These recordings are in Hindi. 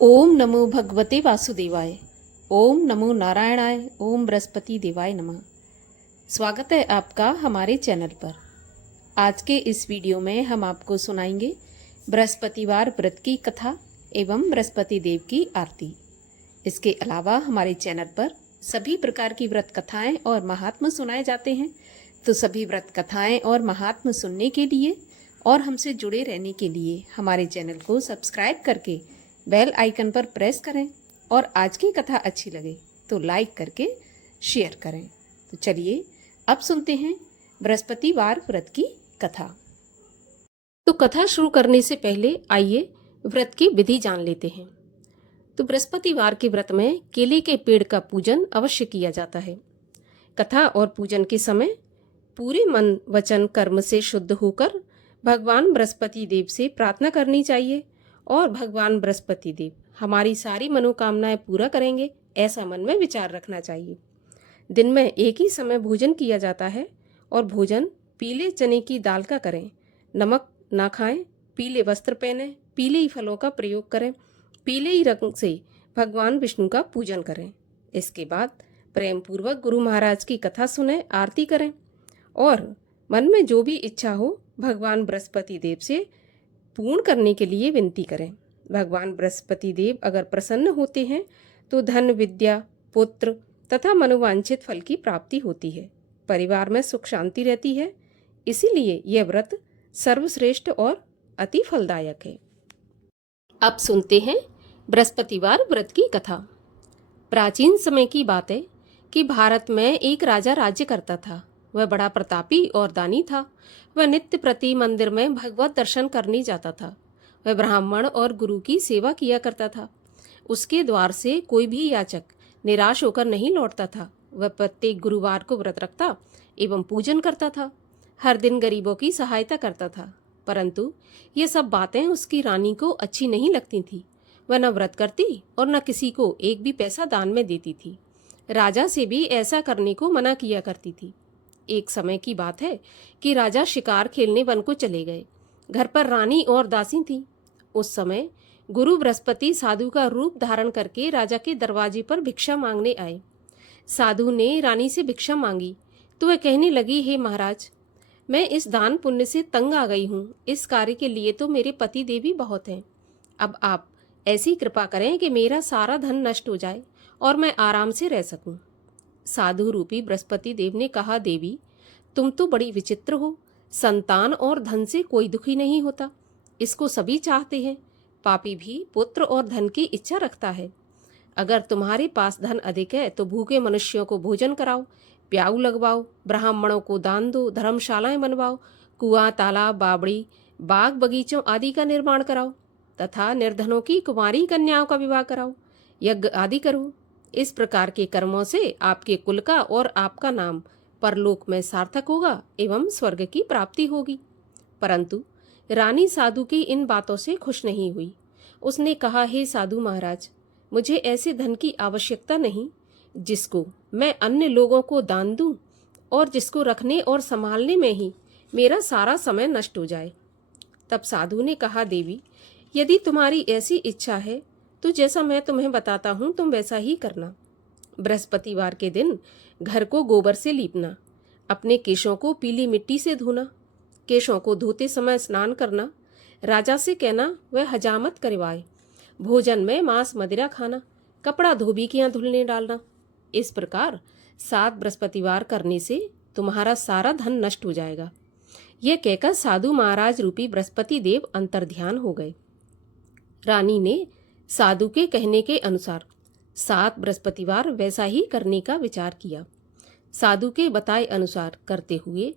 ओम नमो भगवते वासुदेवाय। ओम नमो नारायणाय। ओम बृहस्पति देवाय नमः। स्वागत है आपका हमारे चैनल पर। आज के इस वीडियो में हम आपको सुनाएंगे बृहस्पतिवार व्रत की कथा एवं बृहस्पति देव की आरती। इसके अलावा हमारे चैनल पर सभी प्रकार की व्रत कथाएं और महात्म सुनाए जाते हैं। तो सभी व्रत कथाएं और महात्म सुनने के लिए और हमसे जुड़े रहने के लिए हमारे चैनल को सब्सक्राइब करके बेल आइकन पर प्रेस करें और आज की कथा अच्छी लगे तो लाइक करके शेयर करें। तो चलिए अब सुनते हैं बृहस्पतिवार व्रत की कथा। तो कथा शुरू करने से पहले आइए व्रत की विधि जान लेते हैं। तो बृहस्पतिवार के व्रत में केले के पेड़ का पूजन अवश्य किया जाता है। कथा और पूजन के समय पूरे मन वचन कर्म से शुद्ध होकर भगवान बृहस्पति देव से प्रार्थना करनी चाहिए और भगवान बृहस्पति देव हमारी सारी मनोकामनाएं पूरा करेंगे, ऐसा मन में विचार रखना चाहिए। दिन में एक ही समय भोजन किया जाता है और भोजन पीले चने की दाल का करें। नमक ना खाएं, पीले वस्त्र पहनें, पीले ही फलों का प्रयोग करें, पीले ही रंग से भगवान विष्णु का पूजन करें। इसके बाद प्रेम पूर्वक गुरु महाराज की कथा सुने, आरती करें और मन में जो भी इच्छा हो भगवान बृहस्पति देव से पूर्ण करने के लिए विनती करें। भगवान बृहस्पति देव अगर प्रसन्न होते हैं तो धन, विद्या, पुत्र तथा मनोवांछित फल की प्राप्ति होती है, परिवार में सुख शांति रहती है। इसीलिए यह व्रत सर्वश्रेष्ठ और अति फलदायक है। अब सुनते हैं बृहस्पतिवार व्रत की कथा। प्राचीन समय की बात है कि भारत में एक राजा राज्य करता था। वह बड़ा प्रतापी और दानी था। वह नित्य प्रति मंदिर में भगवत दर्शन करने जाता था। वह ब्राह्मण और गुरु की सेवा किया करता था। उसके द्वार से कोई भी याचक निराश होकर नहीं लौटता था। वह प्रत्येक गुरुवार को व्रत रखता एवं पूजन करता था। हर दिन गरीबों की सहायता करता था। परंतु ये सब बातें उसकी रानी को अच्छी नहीं लगती थी। वह न व्रत करती और न किसी को एक भी पैसा दान में देती थी। राजा से भी ऐसा करने को मना किया करती थी। एक समय की बात है कि राजा शिकार खेलने वन को चले गए। घर पर रानी और दासी थी। उस समय गुरु बृहस्पति साधु का रूप धारण करके राजा के दरवाजे पर भिक्षा मांगने आए। साधु ने रानी से भिक्षा मांगी तो वह कहने लगी, हे महाराज, मैं इस दान पुण्य से तंग आ गई हूँ। इस कार्य के लिए तो मेरे पति देवी बहुत हैं। अब आप ऐसी कृपा करें कि मेरा सारा धन नष्ट हो जाए और मैं आराम से रह सकूं। साधु रूपी बृहस्पति देव ने कहा, देवी, तुम तो बड़ी विचित्र हो। संतान और धन से कोई दुखी नहीं होता, इसको सभी चाहते हैं। पापी भी पुत्र और धन की इच्छा रखता है। अगर तुम्हारे पास धन अधिक है तो भूखे मनुष्यों को भोजन कराओ, प्याऊ लगवाओ, ब्राह्मणों को दान दो, धर्मशालाएं बनवाओ, कुआं, तालाब, बावड़ी, बाग बगीचों आदि का निर्माण कराओ तथा निर्धनों की कुमारी कन्याओं का विवाह कराओ, यज्ञ आदि करो। इस प्रकार के कर्मों से आपके कुल का और आपका नाम परलोक में सार्थक होगा एवं स्वर्ग की प्राप्ति होगी। परंतु रानी साधु की इन बातों से खुश नहीं हुई। उसने कहा, हे साधु महाराज, मुझे ऐसे धन की आवश्यकता नहीं जिसको मैं अन्य लोगों को दान दूं और जिसको रखने और संभालने में ही मेरा सारा समय नष्ट हो जाए। तब साधु ने कहा, देवी, यदि तुम्हारी ऐसी इच्छा है तो जैसा मैं तुम्हें बताता हूँ तुम वैसा ही करना। बृहस्पतिवार के दिन घर को गोबर से लीपना, अपने केशों को पीली मिट्टी से धोना, केशों को धोते समय स्नान करना, राजा से कहना वह हजामत करवाए, भोजन में मांस मदिरा खाना, कपड़ा धोबिकियां धुलने डालना। इस प्रकार 7 बृहस्पतिवार करने से तुम्हारा सारा धन नष्ट हो जाएगा। यह कहकर साधु महाराज रूपी बृहस्पति देव अंतर्ध्यान हो गए। रानी ने साधु के कहने के अनुसार 7 बृहस्पतिवार वैसा ही करने का विचार किया। साधु के बताए अनुसार करते हुए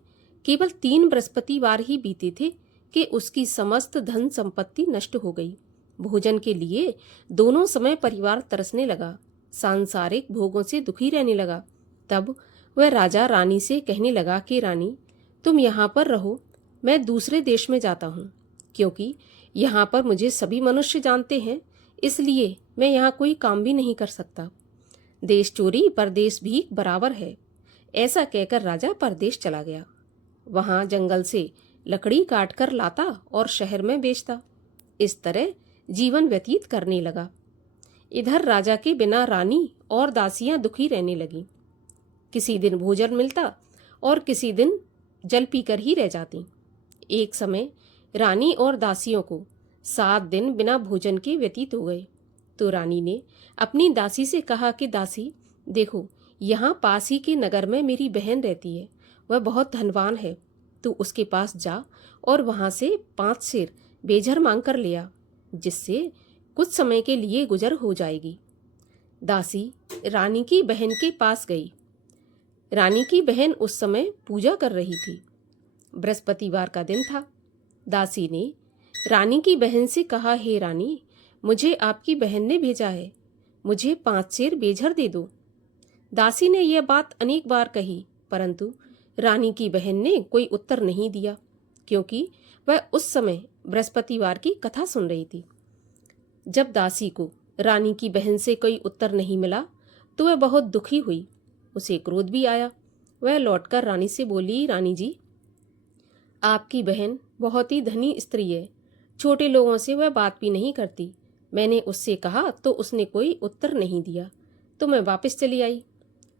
केवल 3 बृहस्पतिवार ही बीते थे कि उसकी समस्त धन संपत्ति नष्ट हो गई। भोजन के लिए दोनों समय परिवार तरसने लगा, सांसारिक भोगों से दुखी रहने लगा। तब वह राजा रानी से कहने लगा कि रानी, तुम यहाँ पर रहो, मैं दूसरे देश में जाता हूँ, क्योंकि यहाँ पर मुझे सभी मनुष्य जानते हैं, इसलिए मैं यहाँ कोई काम भी नहीं कर सकता। देश चोरी परदेश भी बराबर है। ऐसा कहकर राजा परदेश चला गया। वहाँ जंगल से लकड़ी काट कर लाता और शहर में बेचता। इस तरह जीवन व्यतीत करने लगा। इधर राजा के बिना रानी और दासियां दुखी रहने लगीं। किसी दिन भोजन मिलता और किसी दिन जल पीकर ही रह जाती। एक समय रानी और दासियों को 7 दिन बिना भोजन के व्यतीत हो गए। तो रानी ने अपनी दासी से कहा कि दासी, देखो, यहाँ पास ही के नगर में मेरी बहन रहती है, वह बहुत धनवान है। तू उसके पास जा और वहाँ से 5 सेर बेझर मांग कर ले आ, जिससे कुछ समय के लिए गुजर हो जाएगी। दासी रानी की बहन के पास गई। रानी की बहन उस समय पूजा कर रही थी। बृहस्पतिवार का दिन था। दासी ने रानी की बहन से कहा, हे रानी, मुझे आपकी बहन ने भेजा है, मुझे 5 सेर बेझर दे दो। दासी ने यह बात अनेक बार कही, परंतु रानी की बहन ने कोई उत्तर नहीं दिया, क्योंकि वह उस समय बृहस्पतिवार की कथा सुन रही थी। जब दासी को रानी की बहन से कोई उत्तर नहीं मिला तो वह बहुत दुखी हुई। उसे क्रोध भी आया। वह लौटकर रानी से बोली, रानी जी, आपकी बहन बहुत ही धनी स्त्री है, छोटे लोगों से वह बात भी नहीं करती। मैंने उससे कहा तो उसने कोई उत्तर नहीं दिया, तो मैं वापस चली आई।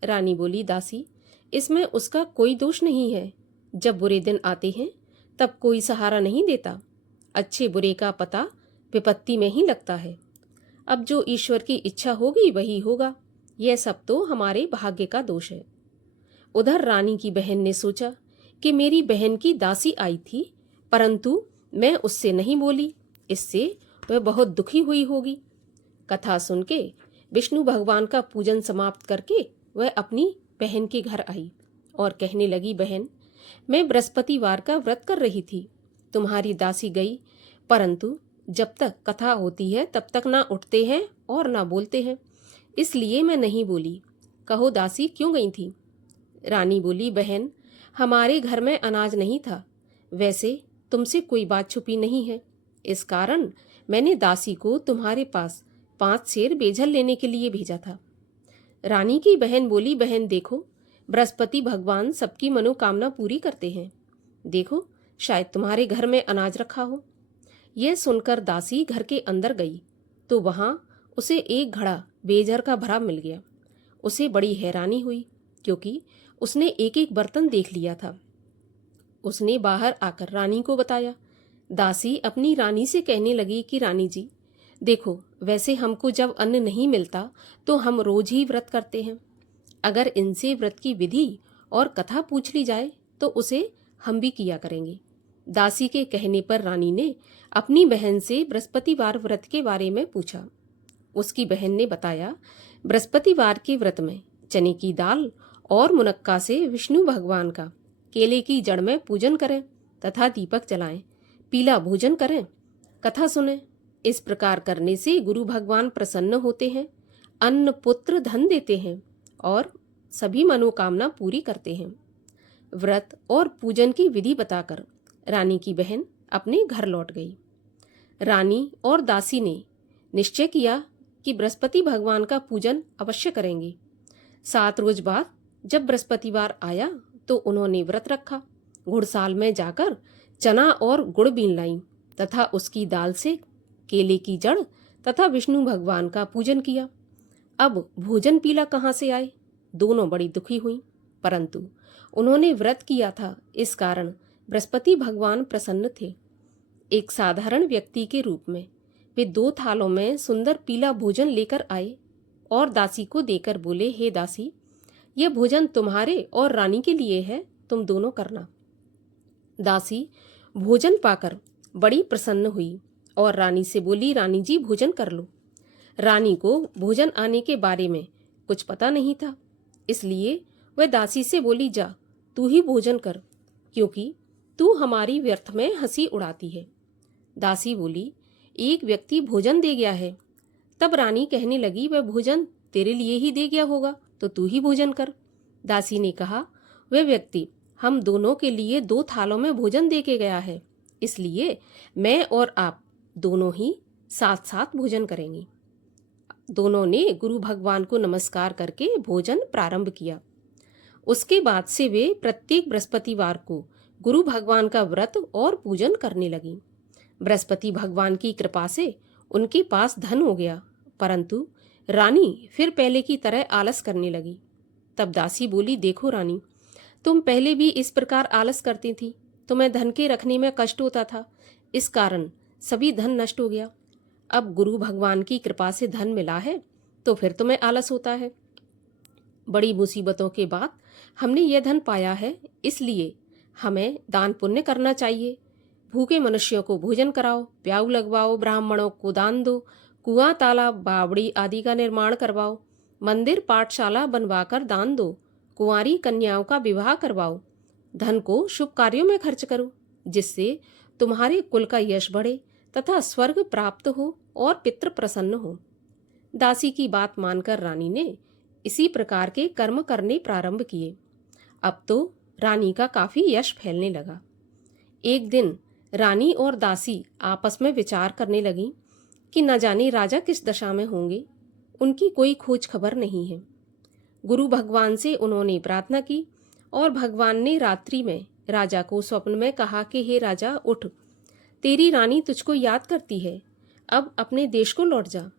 रानी बोली, दासी, इसमें उसका कोई दोष नहीं है। जब बुरे दिन आते हैं तब कोई सहारा नहीं देता। अच्छे बुरे का पता विपत्ति में ही लगता है। अब जो ईश्वर की इच्छा होगी वही होगा। यह सब तो हमारे भाग्य का दोष है। उधर रानी की बहन ने सोचा कि मेरी बहन की दासी आई थी, परंतु मैं उससे नहीं बोली, इससे वह बहुत दुखी हुई होगी। कथा सुन के विष्णु भगवान का पूजन समाप्त करके वह अपनी बहन के घर आई और कहने लगी, बहन, मैं बृहस्पतिवार का व्रत कर रही थी, तुम्हारी दासी गई, परंतु जब तक कथा होती है तब तक ना उठते हैं और ना बोलते हैं, इसलिए मैं नहीं बोली। कहो दासी, क्यों गई थी? रानी बोली, बहन, हमारे घर में अनाज नहीं था। वैसे तुमसे कोई बात छुपी नहीं है, इस कारण मैंने दासी को तुम्हारे पास 5 सेर बेझर लेने के लिए भेजा था। रानी की बहन बोली, बहन देखो, बृहस्पति भगवान सबकी मनोकामना पूरी करते हैं। देखो, शायद तुम्हारे घर में अनाज रखा हो। यह सुनकर दासी घर के अंदर गई तो वहां उसे एक घड़ा बेझर का भरा मिल गया। उसे बड़ी हैरानी हुई, क्योंकि उसने एक एक बर्तन देख लिया था। उसने बाहर आकर रानी को बताया। दासी अपनी रानी से कहने लगी कि रानी जी, देखो, वैसे हमको जब अन्न नहीं मिलता तो हम रोज ही व्रत करते हैं। अगर इनसे व्रत की विधि और कथा पूछ ली जाए तो उसे हम भी किया करेंगे। दासी के कहने पर रानी ने अपनी बहन से बृहस्पतिवार व्रत के बारे में पूछा। उसकी बहन ने बताया, बृहस्पतिवार के व्रत में चने की दाल और मुनक्का से विष्णु भगवान का केले की जड़ में पूजन करें तथा दीपक जलाएं, पीला भोजन करें, कथा सुनें। इस प्रकार करने से गुरु भगवान प्रसन्न होते हैं, अन्न पुत्र धन देते हैं और सभी मनोकामना पूरी करते हैं। व्रत और पूजन की विधि बताकर रानी की बहन अपने घर लौट गई। रानी और दासी ने निश्चय किया कि बृहस्पति भगवान का पूजन अवश्य करेंगे। 7 रोज बाद जब बृहस्पतिवार आया तो उन्होंने व्रत रखा। घुड़साल में जाकर चना और गुड़ बीन लाई तथा उसकी दाल से केले की जड़ तथा विष्णु भगवान का पूजन किया। अब भोजन पीला कहाँ से आए? दोनों बड़ी दुखी हुई, परंतु उन्होंने व्रत किया था, इस कारण बृहस्पति भगवान प्रसन्न थे। एक साधारण व्यक्ति के रूप में वे 2 थालों में सुंदर पीला भोजन लेकर आए और दासी को देकर बोले, हे दासी, यह भोजन तुम्हारे और रानी के लिए है, तुम दोनों करना। दासी भोजन पाकर बड़ी प्रसन्न हुई और रानी से बोली, रानी जी, भोजन कर लो। रानी को भोजन आने के बारे में कुछ पता नहीं था, इसलिए वह दासी से बोली, जा तू ही भोजन कर, क्योंकि तू हमारी व्यर्थ में हंसी उड़ाती है। दासी बोली, एक व्यक्ति भोजन दे गया है। तब रानी कहने लगी, वह भोजन तेरे लिए ही दे गया होगा, तो तू ही भोजन कर। दासी ने कहा, वह व्यक्ति हम दोनों के लिए 2 थालों में भोजन दे के गया है, इसलिए मैं और आप दोनों ही साथ साथ भोजन करेंगे। दोनों ने गुरु भगवान को नमस्कार करके भोजन प्रारंभ किया। उसके बाद से वे प्रत्येक बृहस्पतिवार को गुरु भगवान का व्रत और पूजन करने लगी। बृहस्पति भगवान की कृपा से उनके पास धन हो गया, परंतु रानी फिर पहले की तरह आलस करने लगी। तब दासी बोली, देखो रानी, तुम पहले भी इस प्रकार आलस करती थी, तुम्हें धन के रखने में कष्ट होता था, इस कारण सभी धन नष्ट हो गया। अब गुरु भगवान की कृपा से धन मिला है तो फिर तुम्हें आलस होता है। बड़ी मुसीबतों के बाद हमने यह धन पाया है, इसलिए हमें दान पुण्य करना चाहिए। भूखे मनुष्यों को भोजन कराओ, प्याऊ लगवाओ, ब्राह्मणों को दान दो, कुआं तालाब बावड़ी आदि का निर्माण करवाओ, मंदिर पाठशाला बनवाकर दान दो, कुंवारी कन्याओं का विवाह करवाओ, धन को शुभ कार्यों में खर्च करो, जिससे तुम्हारे कुल का यश बढ़े तथा स्वर्ग प्राप्त हो और पितृ प्रसन्न हो। दासी की बात मानकर रानी ने इसी प्रकार के कर्म करने प्रारंभ किए। अब तो रानी का काफी यश फैलने लगा। एक दिन रानी और दासी आपस में विचार करने लगी कि न जाने राजा किस दशा में होंगे, उनकी कोई खोज खबर नहीं है। गुरु भगवान से उन्होंने प्रार्थना की और भगवान ने रात्रि में राजा को स्वप्न में कहा कि हे राजा, उठ, तेरी रानी तुझको याद करती है, अब अपने देश को लौट जा।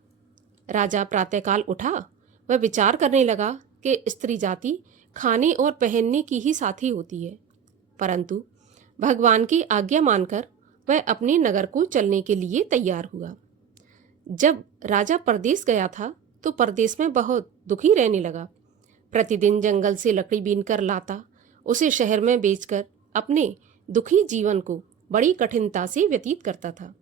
राजा प्रातःकाल उठा। वह विचार करने लगा कि स्त्री जाति खाने और पहनने की ही साथी होती है, परंतु भगवान की आज्ञा मानकर वह अपने नगर को चलने के लिए तैयार हुआ। जब राजा परदेश गया था तो परदेश में बहुत दुखी रहने लगा। प्रतिदिन जंगल से लकड़ी बीनकर लाता, उसे शहर में बेचकर अपने दुखी जीवन को बड़ी कठिनता से व्यतीत करता था।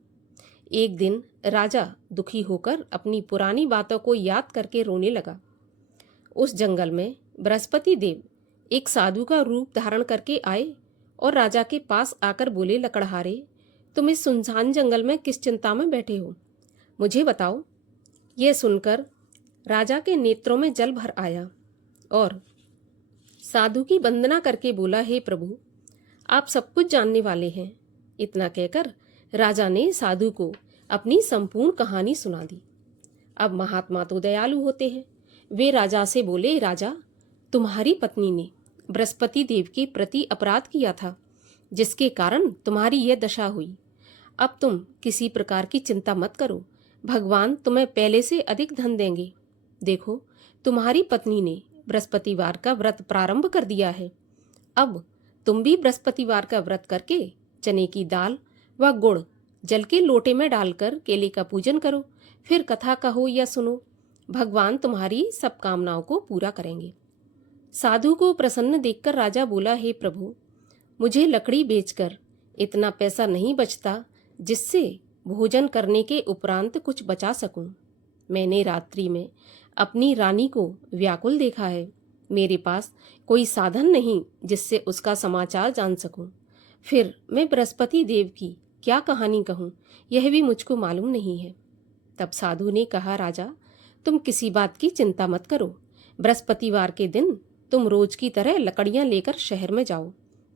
एक दिन राजा दुखी होकर अपनी पुरानी बातों को याद करके रोने लगा। उस जंगल में बृहस्पति देव एक साधु का रूप धारण करके आए और राजा के पास आकर बोले, लकड़हारे, तुम इस सुनसान जंगल में किस चिंता में बैठे हो, मुझे बताओ। यह सुनकर राजा के नेत्रों में जल भर आया और साधु की वंदना करके बोला, हे प्रभु, आप सब कुछ जानने वाले हैं। इतना कहकर राजा ने साधु को अपनी संपूर्ण कहानी सुना दी। अब महात्मा तो दयालु होते हैं। वे राजा से बोले, राजा, तुम्हारी पत्नी ने बृहस्पति देव के प्रति अपराध किया था, जिसके कारण तुम्हारी यह दशा हुई। अब तुम किसी प्रकार की चिंता मत करो, भगवान तुम्हें पहले से अधिक धन देंगे। देखो, तुम्हारी पत्नी ने बृहस्पतिवार का व्रत प्रारंभ कर दिया है। अब तुम भी बृहस्पतिवार का व्रत करके चने की दाल व गुड़ जल के लोटे में डालकर केले का पूजन करो, फिर कथा कहो या सुनो, भगवान तुम्हारी सब कामनाओं को पूरा करेंगे। साधु को प्रसन्न देखकर राजा बोला, हे प्रभु, मुझे लकड़ी बेचकर इतना पैसा नहीं बचता जिससे भोजन करने के उपरांत कुछ बचा सकूं। मैंने रात्रि में अपनी रानी को व्याकुल देखा है। मेरे पास कोई साधन नहीं जिससे उसका समाचार जान सकूं। फिर मैं बृहस्पति देव की क्या कहानी कहूँ, यह भी मुझको मालूम नहीं है। तब साधु ने कहा, राजा, तुम किसी बात की चिंता मत करो। बृहस्पतिवार के दिन तुम रोज की तरह लकड़ियां लेकर शहर में जाओ।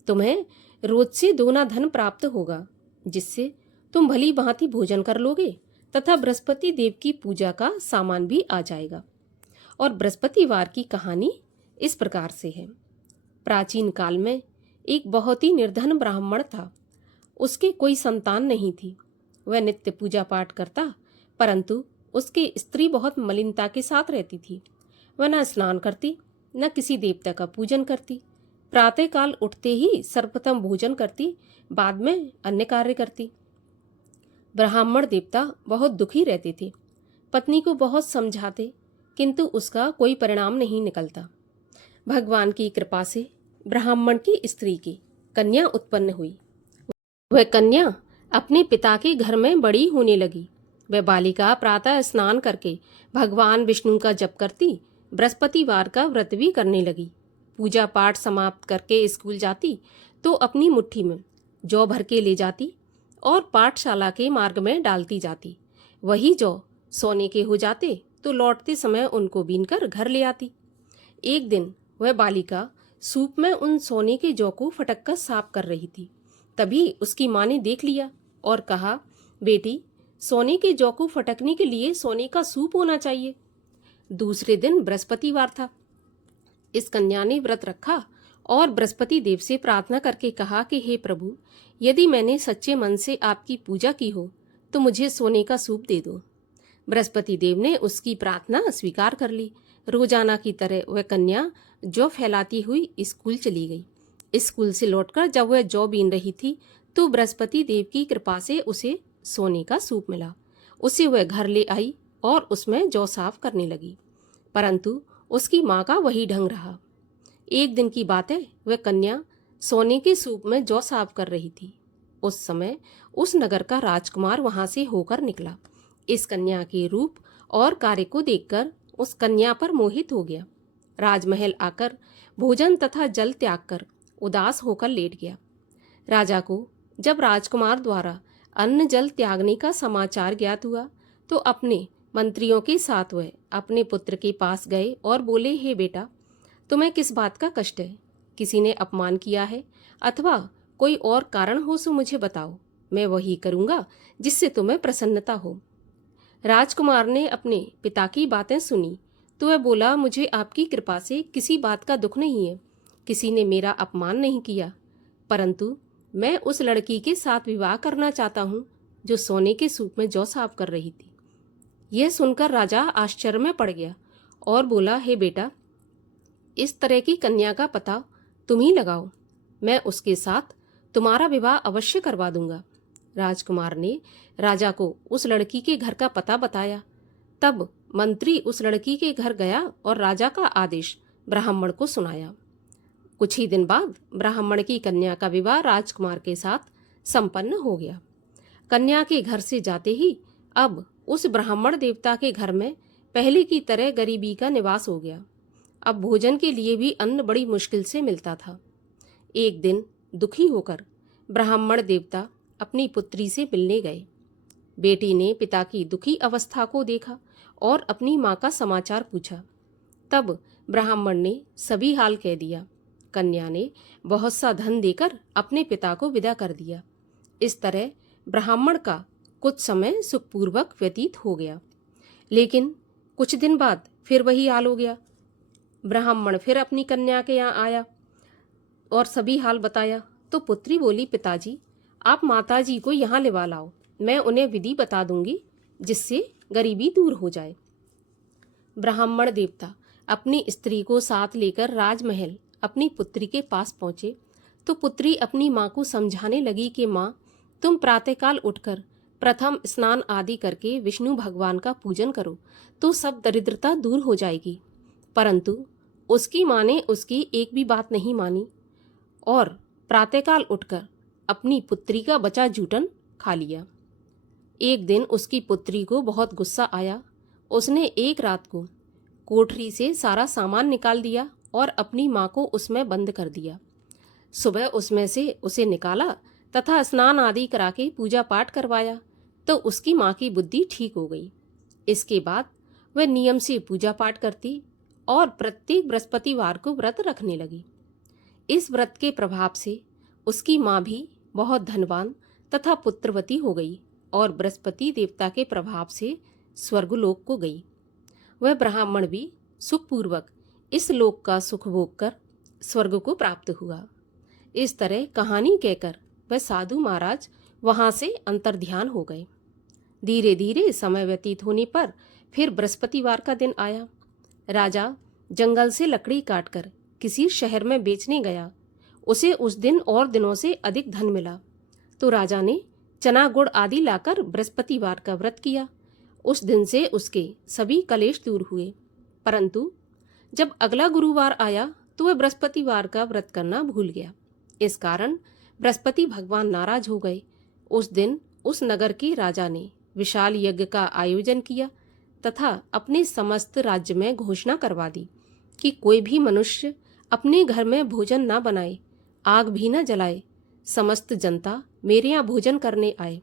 तुम्हें रोज से दोना धन प्राप्त होगा, जिससे तुम भली भांति भोजन कर लोगे तथा बृहस्पति देव की पूजा का सामान भी आ जाएगा। और बृहस्पतिवार की कहानी इस प्रकार से है। प्राचीन काल में एक बहुत ही निर्धन ब्राह्मण था। उसके कोई संतान नहीं थी। वह नित्य पूजा पाठ करता, परंतु उसकी स्त्री बहुत मलिनता के साथ रहती थी। वह न स्नान करती, न किसी देवता का पूजन करती। प्रातःकाल उठते ही सर्वप्रथम भोजन करती, बाद में अन्य कार्य करती। ब्राह्मण देवता बहुत दुखी रहते थे। पत्नी को बहुत समझाते, किंतु उसका कोई परिणाम नहीं निकलता। भगवान की कृपा से ब्राह्मण की स्त्री की कन्या उत्पन्न हुई। वह कन्या अपने पिता के घर में बड़ी होने लगी। वह बालिका प्रातः स्नान करके भगवान विष्णु का जप करती, बृहस्पतिवार का व्रत भी करने लगी। पूजा पाठ समाप्त करके स्कूल जाती तो अपनी मुट्ठी में जौ भर के ले जाती और पाठशाला के मार्ग में डालती जाती। वही जौ सोने के हो जाते तो लौटते समय उनको बीनकर घर ले आती। एक दिन वह बालिका सूप में उन सोने के जौ को फटककर साफ कर रही थी। तभी उसकी माँ ने देख लिया और कहा, बेटी, सोने के जौ को फटकने के लिए सोने का सूप होना चाहिए। दूसरे दिन बृहस्पतिवार था। इस कन्या ने व्रत रखा और बृहस्पति देव से प्रार्थना करके कहा कि हे प्रभु, यदि मैंने सच्चे मन से आपकी पूजा की हो तो मुझे सोने का सूप दे दो। बृहस्पति देव ने उसकी प्रार्थना स्वीकार कर ली। रोजाना की तरह वह कन्या जौ फैलाती हुई स्कूल चली गई। स्कूल से लौटकर जब वह जौ बीन रही थी तो बृहस्पति देव की कृपा से उसे सोने का सूप मिला। उसे वह घर ले आई और उसमें जौ साफ करने लगी, परंतु उसकी माँ का वही ढंग रहा। एक दिन की बात है, वह कन्या सोने के सूप में जौ साफ कर रही थी। उस समय उस नगर का राजकुमार वहां से होकर निकला। इस कन्या के रूप और कार्य को देखकर उस कन्या पर मोहित हो गया। राजमहल आकर भोजन तथा जल त्याग कर उदास होकर लेट गया। राजा को जब राजकुमार द्वारा अन्न जल त्यागने का समाचार ज्ञात हुआ तो अपने मंत्रियों के साथ वह अपने पुत्र के पास गए और बोले, हे बेटा, तुम्हें किस बात का कष्ट है? किसी ने अपमान किया है अथवा कोई और कारण हो सो मुझे बताओ, मैं वही करूंगा जिससे तुम्हें प्रसन्नता हो। राजकुमार ने अपने पिता की बातें सुनी तो वह बोला, मुझे आपकी कृपा से किसी बात का दुख नहीं है। किसी ने मेरा अपमान नहीं किया, परंतु मैं उस लड़की के साथ विवाह करना चाहता हूँ जो सोने के सूप में जौ साफ कर रही थी। यह सुनकर राजा आश्चर्य में पड़ गया और बोला, हे बेटा, इस तरह की कन्या का पता तुम ही लगाओ, मैं उसके साथ तुम्हारा विवाह अवश्य करवा दूंगा। राजकुमार ने राजा को उस लड़की के घर का पता बताया। तब मंत्री उस लड़की के घर गया और राजा का आदेश ब्राह्मण को सुनाया। कुछ ही दिन बाद ब्राह्मण की कन्या का विवाह राजकुमार के साथ संपन्न हो गया। कन्या के घर से जाते ही अब उस ब्राह्मण देवता के घर में पहले की तरह गरीबी का निवास हो गया। अब भोजन के लिए भी अन्न बड़ी मुश्किल से मिलता था। एक दिन दुखी होकर ब्राह्मण देवता अपनी पुत्री से मिलने गए। बेटी ने पिता की दुखी अवस्था को देखा और अपनी माँ का समाचार पूछा। तब ब्राह्मण ने सभी हाल कह दिया। कन्या ने बहुत सा धन देकर अपने पिता को विदा कर दिया। इस तरह ब्राह्मण का कुछ समय सुखपूर्वक व्यतीत हो गया। लेकिन कुछ दिन बाद फिर वही हाल हो गया। ब्राह्मण फिर अपनी कन्या के यहाँ आया और सभी हाल बताया तो पुत्री बोली, पिताजी, आप माताजी को यहाँ लेवा लाओ, मैं उन्हें विधि बता दूंगी जिससे गरीबी दूर हो जाए। ब्राह्मण देवता अपनी स्त्री को साथ लेकर राजमहल अपनी पुत्री के पास पहुंचे तो पुत्री अपनी माँ को समझाने लगी कि माँ, तुम प्रातःकाल उठकर प्रथम स्नान आदि करके विष्णु भगवान का पूजन करो तो सब दरिद्रता दूर हो जाएगी। परंतु उसकी माँ ने उसकी एक भी बात नहीं मानी और प्रातःकाल उठकर अपनी पुत्री का बचा जूठन खा लिया। एक दिन उसकी पुत्री को बहुत गुस्सा आया। उसने एक रात को कोठरी से सारा सामान निकाल दिया और अपनी माँ को उसमें बंद कर दिया। सुबह उसमें से उसे निकाला तथा स्नान आदि करा के पूजा पाठ करवाया तो उसकी माँ की बुद्धि ठीक हो गई। इसके बाद वह नियम से पूजा पाठ करती और प्रत्येक बृहस्पतिवार को व्रत रखने लगी। इस व्रत के प्रभाव से उसकी माँ भी बहुत धनवान तथा पुत्रवती हो गई और बृहस्पति देवता के प्रभाव से स्वर्गलोक को गई। वह ब्राह्मण भी सुखपूर्वक इस लोक का सुख भोग कर स्वर्ग को प्राप्त हुआ। इस तरह कहानी कहकर वह साधु महाराज वहां से अंतर्ध्यान हो गए। धीरे धीरे समय व्यतीत होने पर फिर बृहस्पतिवार का दिन आया। राजा जंगल से लकड़ी काटकर किसी शहर में बेचने गया। उसे उस दिन और दिनों से अधिक धन मिला तो राजा ने चना गुड़ आदि लाकर बृहस्पतिवार का व्रत किया। उस दिन से उसके सभी कलेश दूर हुए। परंतु जब अगला गुरुवार आया तो वह बृहस्पतिवार का व्रत करना भूल गया। इस कारण बृहस्पति भगवान नाराज हो गए। उस दिन उस नगर के राजा ने विशाल यज्ञ का आयोजन किया तथा अपने समस्त राज्य में घोषणा करवा दी कि कोई भी मनुष्य अपने घर में भोजन न बनाए, आग भी न जलाए। समस्त जनता मेरे यहाँ भोजन करने आए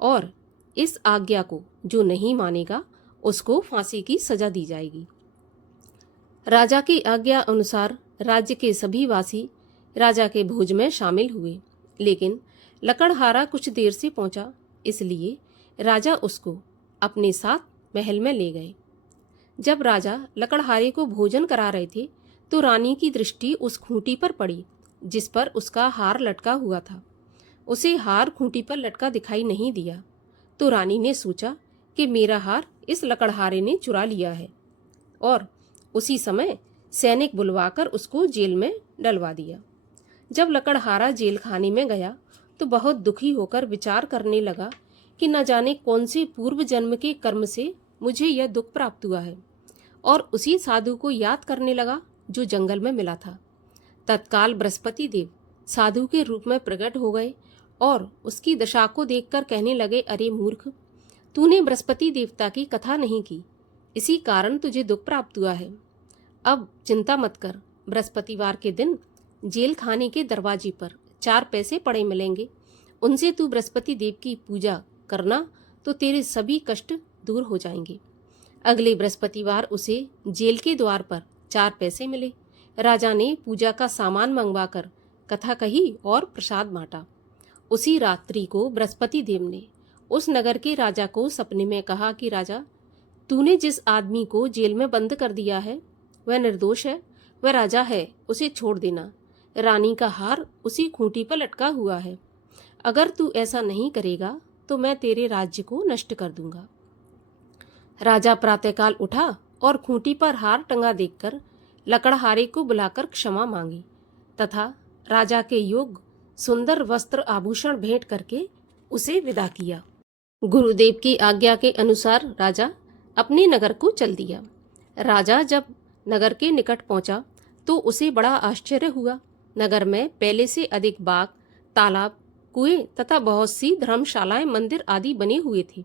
और इस आज्ञा को जो नहीं मानेगा उसको फांसी की सजा दी जाएगी। राजा की आज्ञा अनुसार राज्य के सभी वासी राजा के भोज में शामिल हुए। लेकिन लकड़हारा कुछ देर से पहुंचा, इसलिए राजा उसको अपने साथ महल में ले गए। जब राजा लकड़हारे को भोजन करा रहे थे तो रानी की दृष्टि उस खूंटी पर पड़ी जिस पर उसका हार लटका हुआ था। उसे हार खूंटी पर लटका दिखाई नहीं दिया तो रानी ने सोचा कि मेरा हार इस लकड़हारे ने चुरा लिया है, और उसी समय सैनिक बुलवाकर उसको जेल में डलवा दिया। जब लकड़हारा जेल खाने में गया तो बहुत दुखी होकर विचार करने लगा कि न जाने कौन से पूर्व जन्म के कर्म से मुझे यह दुख प्राप्त हुआ है, और उसी साधु को याद करने लगा जो जंगल में मिला था। तत्काल बृहस्पति देव साधु के रूप में प्रकट हो गए और उसकी दशा को देखकर कहने लगे, अरे मूर्ख, तूने बृहस्पति देवता की कथा नहीं की, इसी कारण तुझे दुख प्राप्त हुआ है। अब चिंता मत कर, बृहस्पतिवार के दिन जेल खाने के दरवाजे पर 4 पैसे पड़े मिलेंगे, उनसे तू बृहस्पति देव की पूजा करना तो तेरे सभी कष्ट दूर हो जाएंगे। अगले बृहस्पतिवार उसे जेल के द्वार पर 4 पैसे मिले। राजा ने पूजा का सामान मंगवाकर कथा कही और प्रसाद बांटा। उसी रात्रि को बृहस्पति देव ने उस नगर के राजा को सपने में कहा कि राजा, तूने जिस आदमी को जेल में बंद कर दिया है वह निर्दोष है, वह राजा है, उसे छोड़ देना। रानी का हार उसी खूंटी पर लटका हुआ है, अगर तू ऐसा नहीं करेगा तो मैं तेरे राज्य को नष्ट कर दूंगा। राजा प्रातःकाल उठा और खूंटी पर हार टंगा देखकर लकड़हारे को बुलाकर क्षमा मांगी तथा राजा के योग्य सुंदर वस्त्र आभूषण भेंट करके उसे विदा किया। गुरुदेव की आज्ञा के अनुसार राजा अपने नगर को चल दिया। राजा जब नगर के निकट पहुंचा तो उसे बड़ा आश्चर्य हुआ। नगर में पहले से अधिक बाग, तालाब, कुएं तथा बहुत सी धर्मशालाएं, मंदिर आदि बने हुए थे।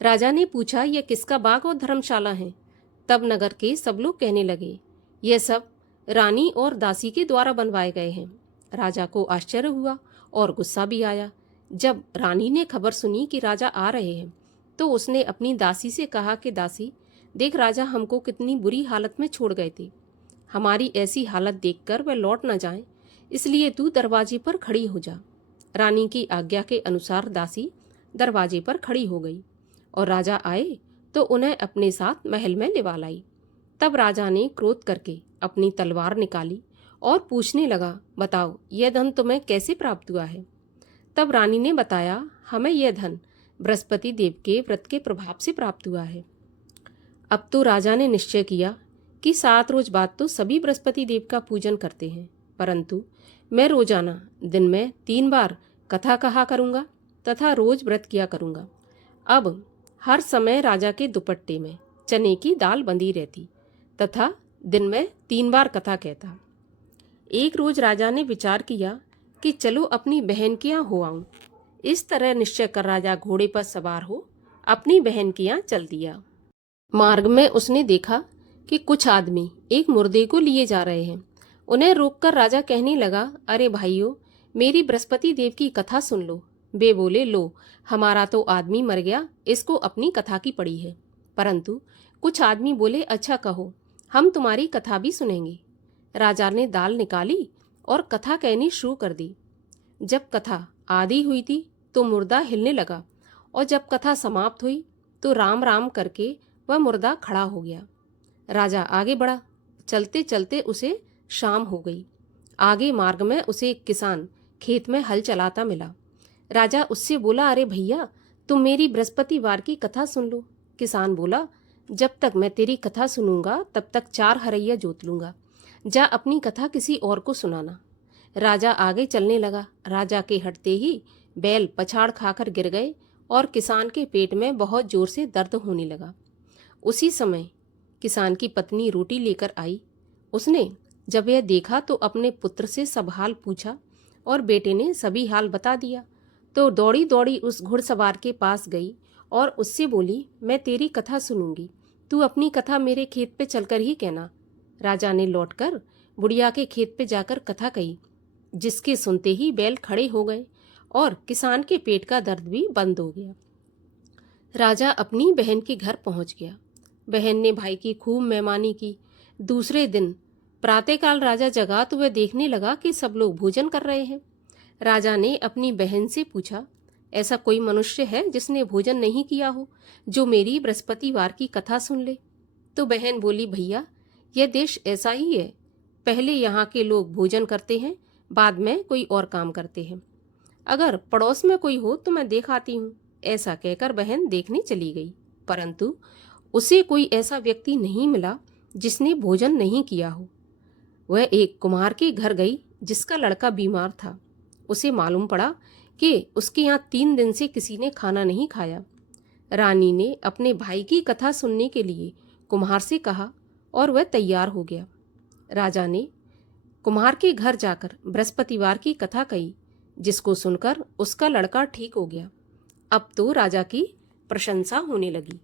राजा ने पूछा, यह किसका बाग और धर्मशाला है? तब नगर के सब लोग कहने लगे, यह सब रानी और दासी के द्वारा बनवाए गए हैं। राजा को आश्चर्य हुआ और गुस्सा भी आया। जब रानी ने खबर सुनी कि राजा आ रहे हैं तो उसने अपनी दासी से कहा कि दासी, देख राजा हमको कितनी बुरी हालत में छोड़ गए थे, हमारी ऐसी हालत देखकर वह लौट न जाएं, इसलिए तू दरवाजे पर खड़ी हो जा। रानी की आज्ञा के अनुसार दासी दरवाजे पर खड़ी हो गई और राजा आए तो उन्हें अपने साथ महल में लिवा लाई। तब राजा ने क्रोध करके अपनी तलवार निकाली और पूछने लगा, बताओ यह धन तुम्हें कैसे प्राप्त हुआ है? तब रानी ने बताया, हमें यह धन बृहस्पति देव के व्रत के प्रभाव से प्राप्त हुआ है। अब तो राजा ने निश्चय किया कि 7 रोज बाद तो सभी बृहस्पति देव का पूजन करते हैं, परंतु मैं रोजाना दिन में 3 बार कथा कहा करूँगा तथा रोज व्रत किया करूँगा। अब हर समय राजा के दुपट्टे में चने की दाल बंधी रहती तथा दिन में 3 बार कथा कहता। एक रोज राजा ने विचार किया कि चलो अपनी बहन के यहाँ हो आऊं। इस तरह निश्चय कर राजा घोड़े पर सवार हो अपनी बहन के यहाँ चल दिया। मार्ग में उसने देखा कि कुछ आदमी एक मुर्दे को लिए जा रहे हैं। उन्हें रोककर राजा कहने लगा, अरे भाइयों, मेरी बृहस्पति देव की कथा सुन लो। वे बोले, लो, हमारा तो आदमी मर गया, इसको अपनी कथा की पड़ी है। परंतु कुछ आदमी बोले, अच्छा कहो, हम तुम्हारी कथा भी सुनेंगे। राजा ने दाल निकाली और कथा कहनी शुरू कर दी। जब कथा आधी हुई थी तो मुर्दा हिलने लगा और जब कथा समाप्त हुई तो राम राम करके वह मुर्दा खड़ा हो गया। राजा आगे बढ़ा। चलते चलते उसे शाम हो गई। आगे मार्ग में उसे एक किसान खेत में हल चलाता मिला। राजा उससे बोला, अरे भैया, तुम मेरी बृहस्पतिवार की कथा सुन लो। किसान बोला, जब तक मैं तेरी कथा सुनूंगा तब तक 4 हरैया जोत लूंगा, जा अपनी कथा किसी और को सुनाना। राजा आगे चलने लगा। राजा के हटते ही बैल पछाड़ खाकर गिर गए और किसान के पेट में बहुत जोर से दर्द होने लगा। उसी समय किसान की पत्नी रोटी लेकर आई। उसने जब यह देखा तो अपने पुत्र से सब हाल पूछा और बेटे ने सभी हाल बता दिया। तो दौड़ी दौड़ी उस घुड़सवार के पास गई और उससे बोली, मैं तेरी कथा सुनूंगी, तू अपनी कथा मेरे खेत पे चलकर ही कहना। राजा ने लौटकर बुढ़िया के खेत पे जाकर कथा कही, जिसके सुनते ही बैल खड़े हो गए और किसान के पेट का दर्द भी बंद हो गया। राजा अपनी बहन के घर पहुंच गया। बहन ने भाई की खूब मेहमानी की। दूसरे दिन प्रातःकाल राजा जगा तो वह देखने लगा कि सब लोग भोजन कर रहे हैं। राजा ने अपनी बहन से पूछा, ऐसा कोई मनुष्य है जिसने भोजन नहीं किया हो, जो मेरी बृहस्पतिवार की कथा सुन ले? तो बहन बोली, भैया, यह देश ऐसा ही है, पहले यहाँ के लोग भोजन करते हैं, बाद में कोई और काम करते हैं। अगर पड़ोस में कोई हो तो मैं देख आती हूँ। ऐसा कहकर बहन देखने चली गई, परंतु उसे कोई ऐसा व्यक्ति नहीं मिला जिसने भोजन नहीं किया हो। वह एक कुम्हार के घर गई जिसका लड़का बीमार था। उसे मालूम पड़ा कि उसके यहाँ 3 दिन से किसी ने खाना नहीं खाया। रानी ने अपने भाई की कथा सुनने के लिए कुम्हार से कहा और वह तैयार हो गया। राजा ने कुम्हार के घर जाकर बृहस्पतिवार की कथा कही, जिसको सुनकर उसका लड़का ठीक हो गया। अब तो राजा की प्रशंसा होने लगी।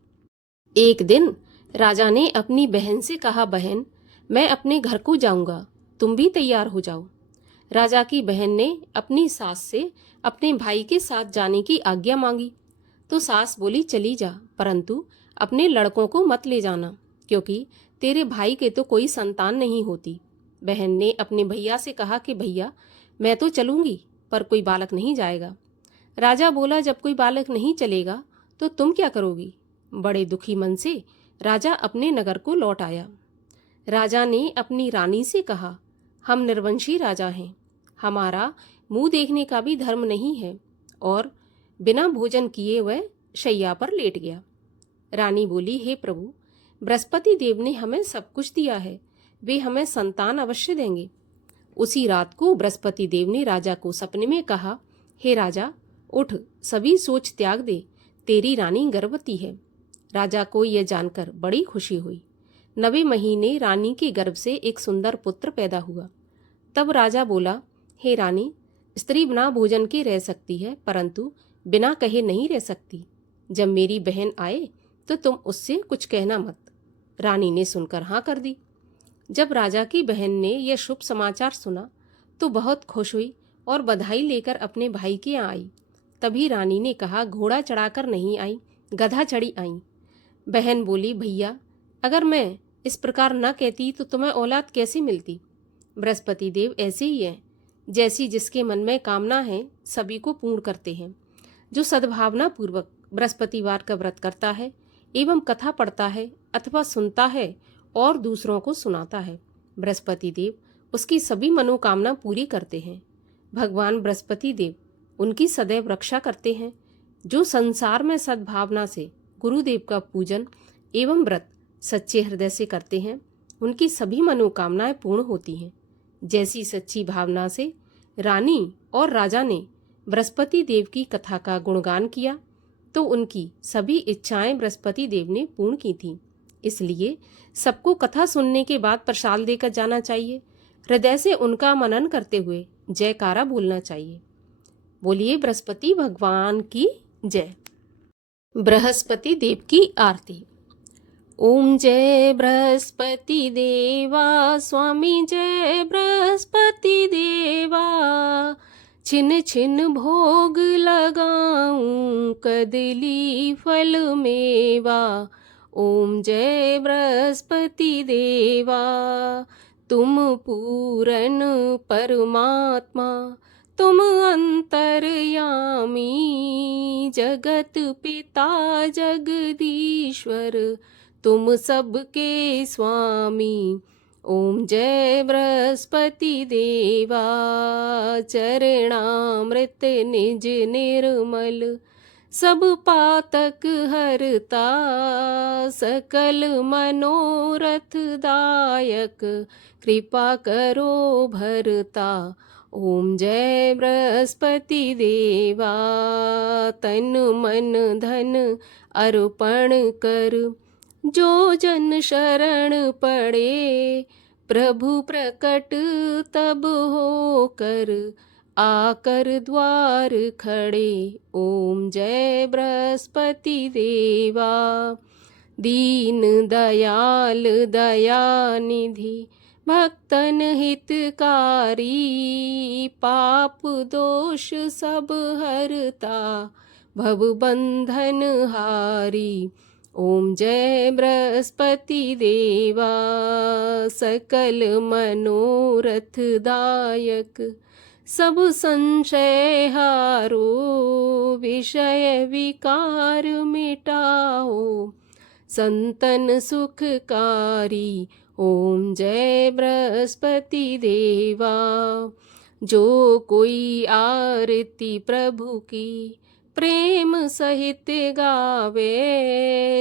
एक दिन राजा ने अपनी बहन से कहा, बहन, मैं अपने घर को जाऊंगा, तुम भी तैयार हो जाओ। राजा की बहन ने अपनी सास से अपने भाई के साथ जाने की आज्ञा मांगी तो सास बोली, चली जा, परंतु अपने लड़कों को मत ले जाना, क्योंकि तेरे भाई के तो कोई संतान नहीं होती। बहन ने अपने भैया से कहा कि भैया, मैं तो चलूंगी पर कोई बालक नहीं जाएगा। राजा बोला, जब कोई बालक नहीं चलेगा तो तुम क्या करोगी? बड़े दुखी मन से राजा अपने नगर को लौट आया। राजा ने अपनी रानी से कहा, हम निर्वंशी राजा हैं, हमारा मुंह देखने का भी धर्म नहीं है, और बिना भोजन किए वह शैया पर लेट गया। रानी बोली, हे प्रभु, बृहस्पति देव ने हमें सब कुछ दिया है, वे हमें संतान अवश्य देंगे। उसी रात को बृहस्पति देव ने राजा को सपने में कहा, हे राजा, उठ, सभी सोच त्याग दे, तेरी रानी गर्भवती है। राजा को यह जानकर बड़ी खुशी हुई। 9वें महीने रानी के गर्भ से एक सुंदर पुत्र पैदा हुआ। तब राजा बोला, हे रानी, स्त्री बिना भोजन के रह सकती है, परंतु बिना कहे नहीं रह सकती। जब मेरी बहन आए तो तुम उससे कुछ कहना मत। रानी ने सुनकर हाँ कर दी। जब राजा की बहन ने यह शुभ समाचार सुना तो बहुत खुश हुई और बधाई लेकर अपने भाई के यहाँ आई। तभी रानी ने कहा, घोड़ा चढ़ाकर नहीं आई, गधा चढ़ी आई। बहन बोली, भैया, अगर मैं इस प्रकार न कहती तो तुम्हें औलाद कैसे मिलती? बृहस्पति देव ऐसे ही हैं, जैसी जिसके मन में कामना है सभी को पूर्ण करते हैं। जो सद्भावना पूर्वक बृहस्पतिवार का व्रत करता है एवं कथा पढ़ता है अथवा सुनता है और दूसरों को सुनाता है, बृहस्पति देव उसकी सभी मनोकामना पूरी करते हैं। भगवान बृहस्पति देव उनकी सदैव रक्षा करते हैं। जो संसार में सद्भावना से गुरुदेव का पूजन एवं व्रत सच्चे हृदय से करते हैं, उनकी सभी मनोकामनाएं पूर्ण होती हैं। जैसी सच्ची भावना से रानी और राजा ने बृहस्पति देव की कथा का गुणगान किया तो उनकी सभी इच्छाएं बृहस्पति देव ने पूर्ण की थीं। इसलिए सबको कथा सुनने के बाद प्रसाद देकर जाना चाहिए। हृदय से उनका मनन करते हुए जयकारा बोलना चाहिए। बोलिए बृहस्पति भगवान की जय। बृहस्पति देव की आरती। ओम जय बृहस्पति देवा, स्वामी जय बृहस्पति देवा। छिन छिन भोग लगाऊं, कदली फल मेवा। ओम जय बृहस्पति देवा। तुम पूरन परमात्मा, तुम अंतर्यामी। जगत पिता जगदीश्वर, तुम सबके स्वामी। ओम जय बृहस्पति देवा। चरणामृत निज निर्मल, सब पातक हरता। सकल मनोरथ दायक, कृपा करो भरता। ओम जय बृहस्पति देवा। तन मन धन अर्पण कर, जो जन शरण पड़े। प्रभु प्रकट तब होकर, आकर द्वार खड़े। ओम जय बृहस्पति देवा। दीन दयाल दयानिधि, भक्तन हितकारी। पाप दोष सब हरता, भव बंधन हारी। ओम जय बृहस्पति देवा। सकल मनोरथ दायक, सब संशय हारो। विषय विकार मिटाओ, संतन सुखकारी। ओम जय बृहस्पति देवा। जो कोई आरती प्रभु की, प्रेम सहित गावे,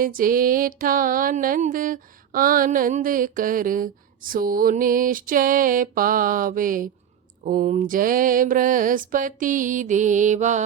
जेठानंद आनंद कर सो निश्चय पावे। ओम जय बृहस्पति देवा।